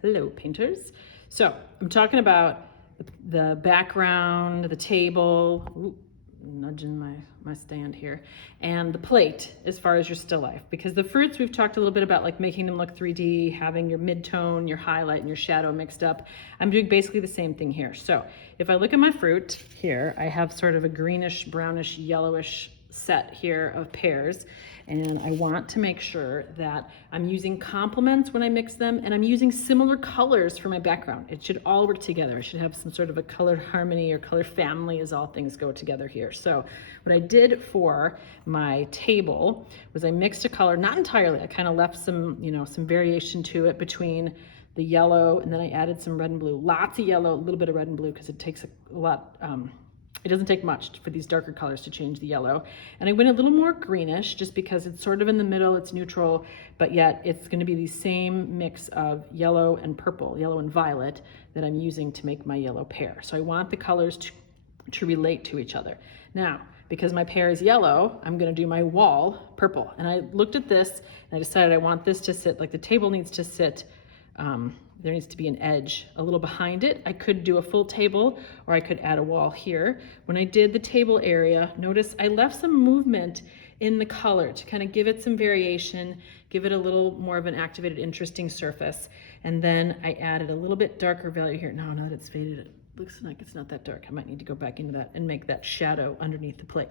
Hello, painters. So I'm talking about the background, the table, nudging my stand here, and the plate as far as your still life. Because the fruits, we've talked a little bit about like making them look 3D, having your mid-tone, your highlight, and your shadow mixed up. I'm doing basically the same thing here. So if I look at my fruit here, I have sort of a greenish, brownish, yellowish set here of pears, and I want to make sure that I'm using complements when I mix them, and I'm using similar colors for my background. It should all work together. It should have some sort of a color harmony or color family as all things go together here. So what I did for my table was I mixed a color, not entirely, I kind of left some, some variation to it between the yellow, and then I added some red and blue. Lots of yellow, a little bit of red and blue, because it takes a lot, it doesn't take much for these darker colors to change the yellow. And I went a little more greenish just because it's sort of in the middle, it's neutral, but yet it's going to be the same mix of yellow and purple, yellow and violet, that I'm using to make my yellow pear. So I want the colors to relate to each other. Now, because my pear is yellow, I'm going to do my wall purple. And I looked at this and I decided I want this to sit, like the table needs to sit, there needs to be an edge a little behind it. I could do a full table, or I could add a wall here. When I did the table area, notice I left some movement in the color to kind of give it some variation, give it a little more of an activated, interesting surface. And then I added a little bit darker value here. No, it's faded. It looks like it's not that dark. I might need to go back into that and make that shadow underneath the plate.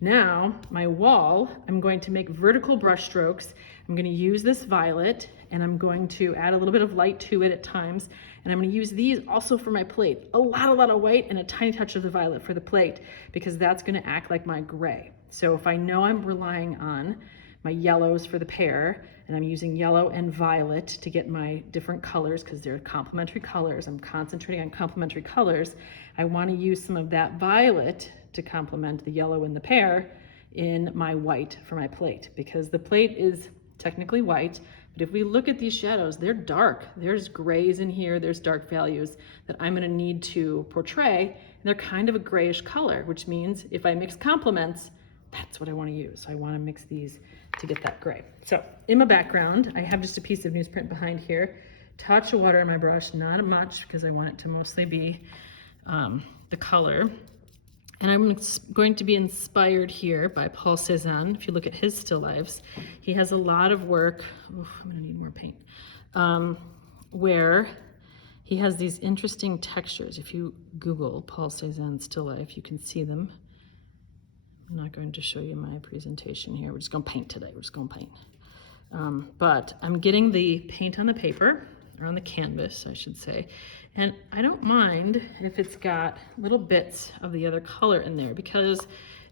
Now, my wall, I'm going to make vertical brush strokes. I'm going to use this violet, and I'm going to add a little bit of light to it at times. And I'm going to use these also for my plate. A lot of white and a tiny touch of the violet for the plate, because that's going to act like my gray. So if I know I'm relying on my yellows for the pear, and I'm using yellow and violet to get my different colors, because they're complementary colors, I'm concentrating on complementary colors, I want to use some of that violet to complement the yellow in the pear in my white for my plate, because the plate is technically white, but if we look at these shadows, they're dark. There's grays in here, there's dark values that I'm going to need to portray, and they're kind of a grayish color, which means if I mix complements, that's what I want to use. So I want to mix these to get that gray. So in my background, I have just a piece of newsprint behind here, touch of water in my brush, not much, because I want it to mostly be the color. And I'm going to be inspired here by Paul Cézanne. If you look at his still lifes, he has a lot of work, I'm gonna need more paint, where he has these interesting textures. If you Google Paul Cézanne still life, you can see them. I'm not going to show you my presentation here. We're just gonna paint today, we're just gonna paint. But I'm getting the paint on the paper, or on the canvas, I should say. And I don't mind if it's got little bits of the other color in there, because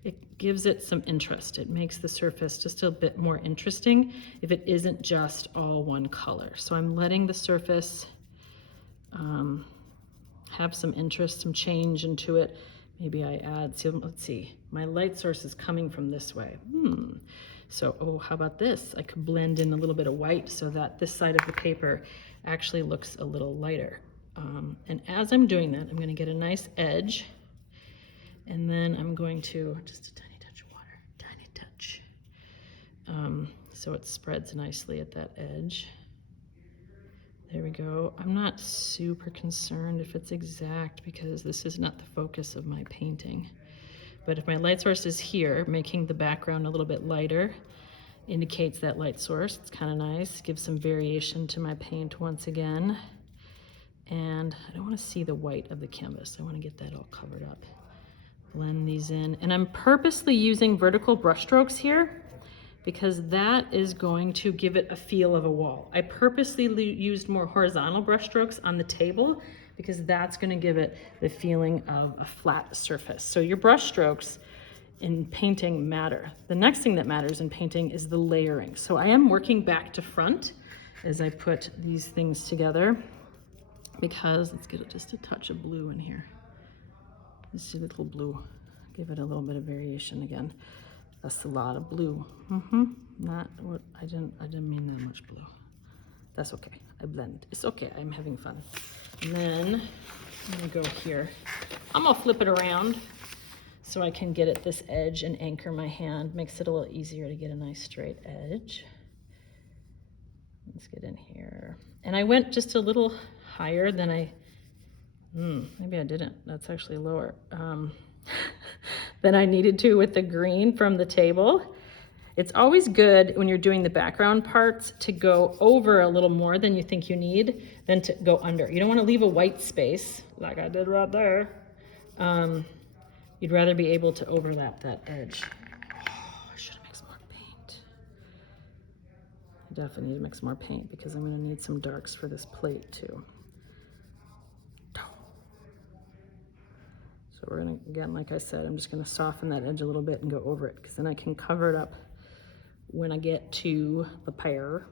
it gives it some interest. It makes the surface just a bit more interesting if it isn't just all one color. So I'm letting the surface have some interest, some change into it. Maybe I add, let's see, my light source is coming from this way. So, how about this? I could blend in a little bit of white so that this side of the paper actually looks a little lighter. And as I'm doing that, I'm going to get a nice edge, and then I'm going to, just a tiny touch of water, tiny touch, so it spreads nicely at that edge. There we go. I'm not super concerned if it's exact, because this is not the focus of my painting. But if my light source is here, making the background a little bit lighter indicates that light source. It's kind of nice. Gives some variation to my paint once again. And I don't want to see the white of the canvas. I want to get that all covered up. Blend these in. And I'm purposely using vertical brush strokes here, because that is going to give it a feel of a wall. I purposely used more horizontal brush strokes on the table, because that's going to give it the feeling of a flat surface. So your brush strokes in painting matter. The next thing that matters in painting is the layering. So I am working back to front as I put these things together, because let's get just a touch of blue in here. Just a little blue. Give it a little bit of variation again. That's a lot of blue. Not what I didn't mean that much blue. That's okay. I blend. It's okay. I'm having fun. And then I'm gonna go here. I'm gonna flip it around so I can get at this edge and anchor my hand. Makes it a little easier to get a nice straight edge. Let's get in here. And I went just a little higher than maybe I didn't. That's actually lower than I needed to with the green from the table. It's always good when you're doing the background parts to go over a little more than you think you need than to go under. You don't want to leave a white space like I did right there. You'd rather be able to overlap that edge. Oh, I should have mixed more paint. I definitely need to mix more paint because I'm going to need some darks for this plate too. So we're going to, again, like I said, I'm just going to soften that edge a little bit and go over it because then I can cover it up when I get to the pear.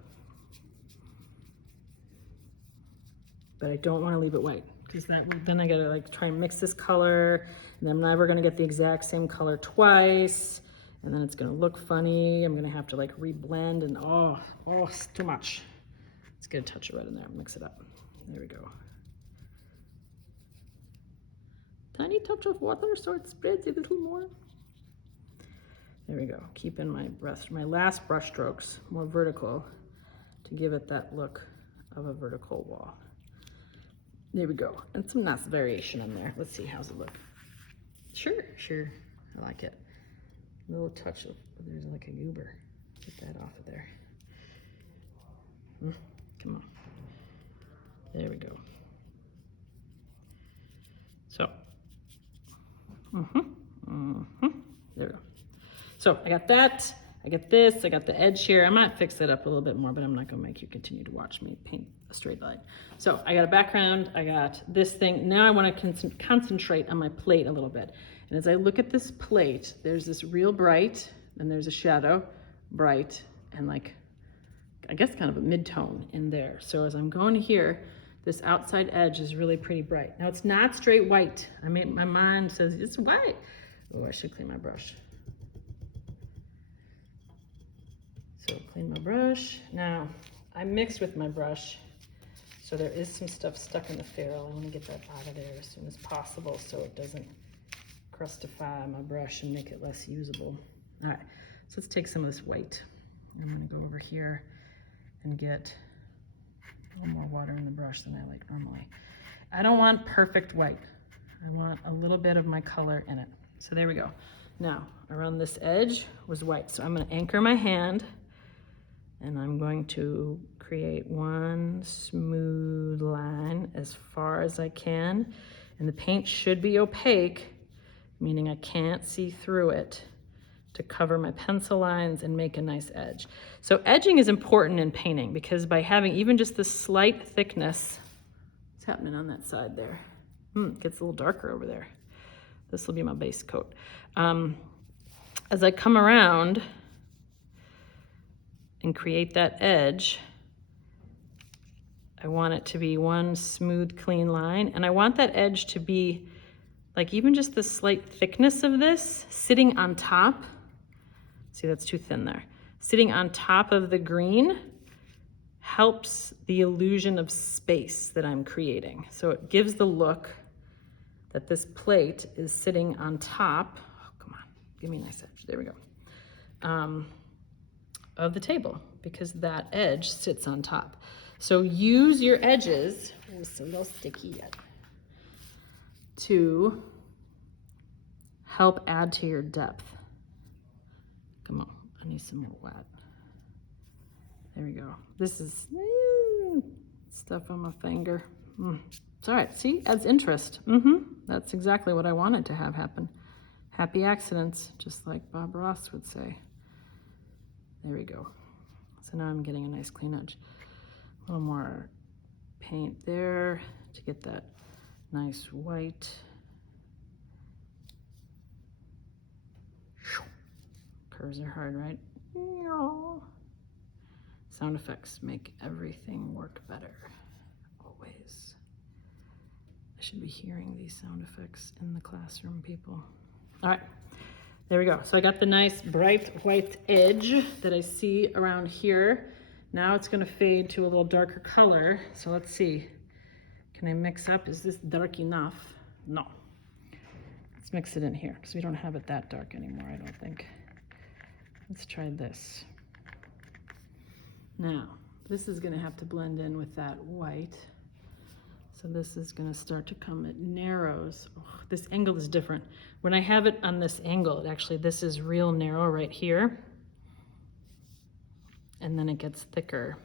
But I don't want to leave it white because then I got to like try and mix this color, and I'm never going to get the exact same color twice, and then it's going to look funny. I'm going to have to like reblend, and oh, it's too much. Let's get a touch of red in there, mix it up. There we go. Tiny touch of water so it spreads a little more. There we go. Keeping my last brush strokes more vertical to give it that look of a vertical wall. There we go. And some nice variation in there. Let's see, how's it look? Sure. I like it. A little touch of, there's like a goober. Get that off of there. Come on. There we go. So, there we go. So I got that, I got this, I got the edge here. I might fix it up a little bit more, but I'm not gonna make you continue to watch me paint a straight line. So I got a background, I got this thing. Now I wanna concentrate on my plate a little bit. And as I look at this plate, there's this real bright, and there's a shadow, bright, and like, I guess kind of a mid-tone in there. So as I'm going here, this outside edge is really pretty bright. Now it's not straight white. I mean, my mind says it's white. Oh, I should clean my brush. So clean my brush. Now I mixed with my brush, so there is some stuff stuck in the ferrule. I want to get that out of there as soon as possible so it doesn't crustify my brush and make it less usable. All right, so let's take some of this white. I'm going to go over here and get a little more water in the brush than I like normally. I don't want perfect white. I want a little bit of my color in it. So there we go. Now around this edge was white, so I'm going to anchor my hand. And I'm going to create one smooth line as far as I can. And the paint should be opaque, meaning I can't see through it, to cover my pencil lines and make a nice edge. So edging is important in painting because by having even just the slight thickness, what's happening on that side there? It gets a little darker over there. This will be my base coat. As I come around and create that edge, I want it to be one smooth, clean line. And I want that edge to be like even just the slight thickness of this sitting on top. See, that's too thin there. Sitting on top of the green helps the illusion of space that I'm creating. So it gives the look that this plate is sitting on top. Oh, come on, give me a nice edge. There we go. Of the table, because that edge sits on top. So use your edges, it's a little sticky yet, to help add to your depth. Come on, I need some more wet. There we go. This is stuff on my finger. It's all right, see, adds interest. That's exactly what I wanted to have happen. Happy accidents, just like Bob Ross would say. There we go. So now I'm getting a nice clean edge. A little more paint there to get that nice white. Curves are hard, right? Sound effects make everything work better, always. I should be hearing these sound effects in the classroom, people. All right. There we go. So I got the nice bright white edge that I see around here. Now it's going to fade to a little darker color. So let's see. Can I mix up? Is this dark enough? No. Let's mix it in here because we don't have it that dark anymore, I don't think. Let's try this. Now, This is gonna have to blend in with that white. So this is gonna start to come, it narrows. Oh, this angle is different. When I have it on this angle, this is real narrow right here. And then it gets thicker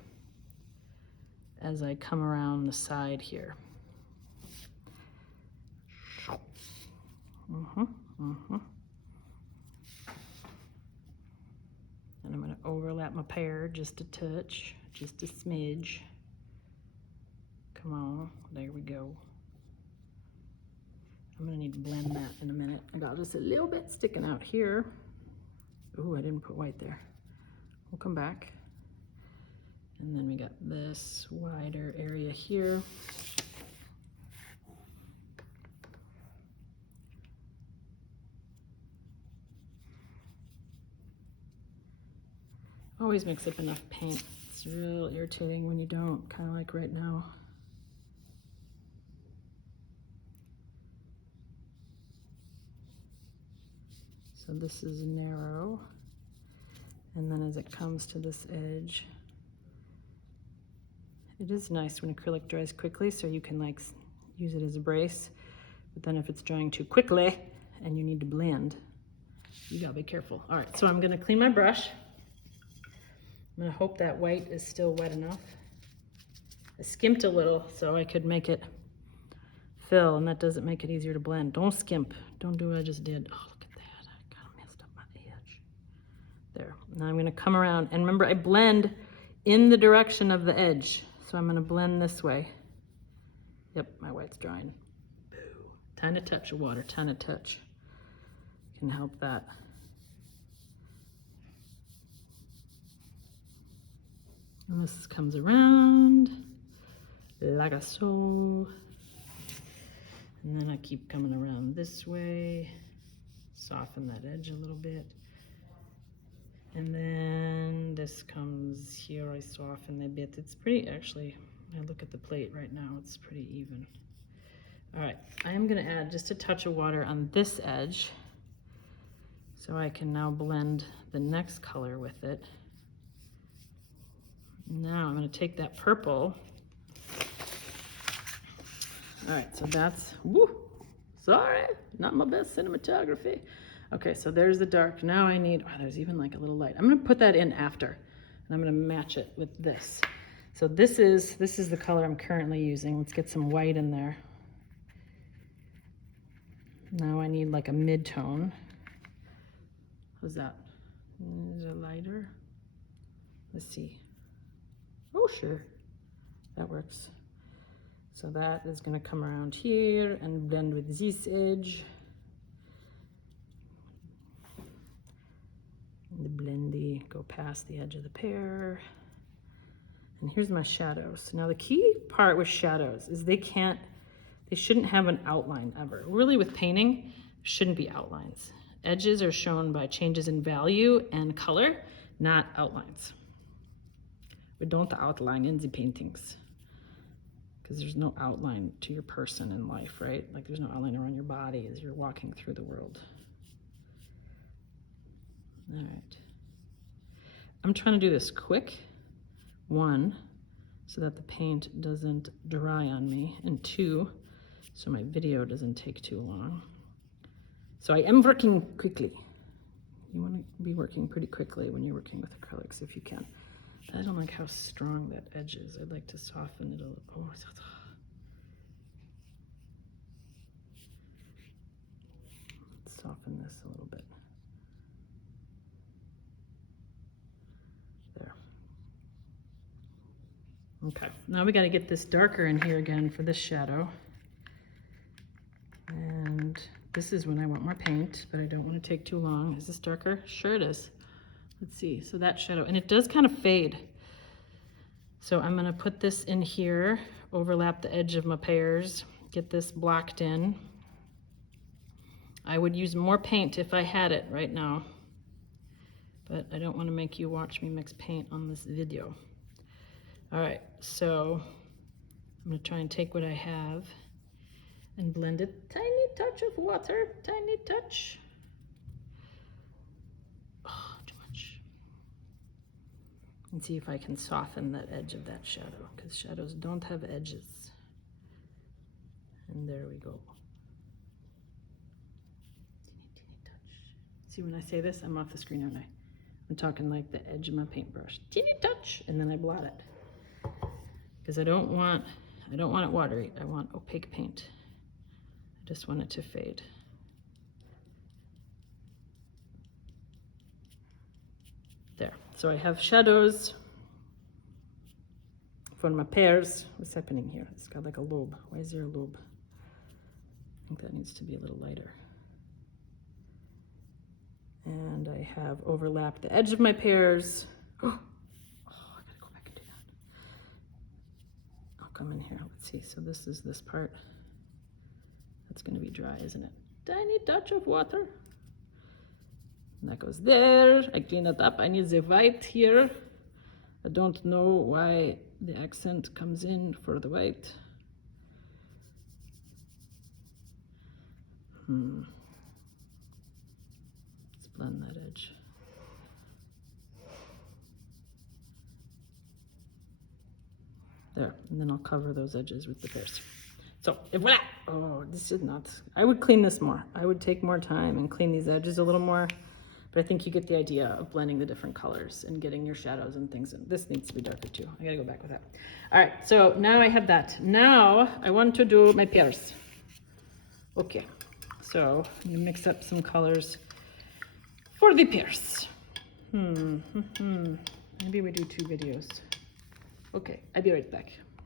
as I come around the side here. And I'm gonna overlap my pear just a touch, just a smidge. Come on, there we go. I'm gonna need to blend that in a minute. I got just a little bit sticking out here. Ooh, I didn't put white there. We'll come back. And then we got this wider area here. Always mix up enough paint. It's real irritating when you don't, kind of like right now. So this is narrow, and then as it comes to this edge, it is nice when acrylic dries quickly, so you can like use it as a brace, but then if it's drying too quickly and you need to blend, you gotta be careful. All right, so I'm gonna clean my brush. I'm gonna hope that white is still wet enough. I skimped a little so I could make it fill, and that doesn't make it easier to blend. Don't skimp, don't do what I just did. Oh, look at that, I kind of messed up my edge. There, now I'm gonna come around, and remember I blend in the direction of the edge. So I'm gonna blend this way. Yep, my white's drying. Boo. Tiny touch of water, tiny touch. Can help that. And this comes around like so. And then I keep coming around this way, soften that edge a little bit. And then this comes here, I soften a bit. It's pretty, actually, I look at the plate right now, it's pretty even. All right, I am gonna add just a touch of water on this edge so I can now blend the next color with it. Now I'm gonna take that purple. All right, so that's, woo, sorry, not my best cinematography. Okay, so there's the dark. Now I need, oh, there's even like a little light. I'm gonna put that in after, and I'm gonna match it with this. So this is the color I'm currently using. Let's get some white in there. Now I need like a mid-tone. How's that? Is it lighter? Let's see. Oh, sure, that works. So that is gonna come around here and blend with this edge. The blendy, go past the edge of the pear. And here's my shadows. Now the key part with shadows is they shouldn't have an outline ever. Really with painting, there shouldn't be outlines. Edges are shown by changes in value and color, not outlines. We don't outline in the paintings because there's no outline to your person in life, right? Like there's no outline around your body as you're walking through the world. All right. I'm trying to do this quick. One, so that the paint doesn't dry on me, and two, so my video doesn't take too long. So I am working quickly. You want to be working pretty quickly when you're working with acrylics if you can. But I don't like how strong that edge is. I'd like to soften it a little. Oh, let's soften this a little bit. There. Okay, now we got to get this darker in here again for this shadow. And this is when I want more paint, but I don't want to take too long. Is this darker? Sure it is. Let's see, so that shadow, and it does kind of fade. So I'm gonna put this in here, overlap the edge of my pears, get this blocked in. I would use more paint if I had it right now, but I don't want to make you watch me mix paint on this video. All right, so I'm gonna try and take what I have and blend it. Tiny touch of water, tiny touch. Oh, too much. And see if I can soften that edge of that shadow, because shadows don't have edges. And there we go. Teeny touch. See, when I say this, I'm off the screen, aren't I? I'm talking like the edge of my paintbrush. Teeny touch, and then I blot it. Because I don't want it watery. I want opaque paint. I just want it to fade. There. So I have shadows for my pears. What's happening here? It's got like a lobe. Why is there a lobe? I think that needs to be a little lighter. And I have overlapped the edge of my pears. Oh, I gotta go back and do that. I'll come in here. Let's see. So this is this part. That's going to be dry, isn't it? Tiny touch of water. And that goes there. I clean it up. I need the white here. I don't know why the accent comes in for the white. Let's blend that edge. There, and then I'll cover those edges with the pears. So, voila! Oh, this is not, I would clean this more. I would take more time and clean these edges a little more. But I think you get the idea of blending the different colors and getting your shadows and things. And this needs to be darker too. I gotta go back with that. All right, so now I have that. Now I want to do my pears. Okay, so I'm gonna mix up some colors for the pears. Maybe we do 2 videos. Okay, I'll be right back.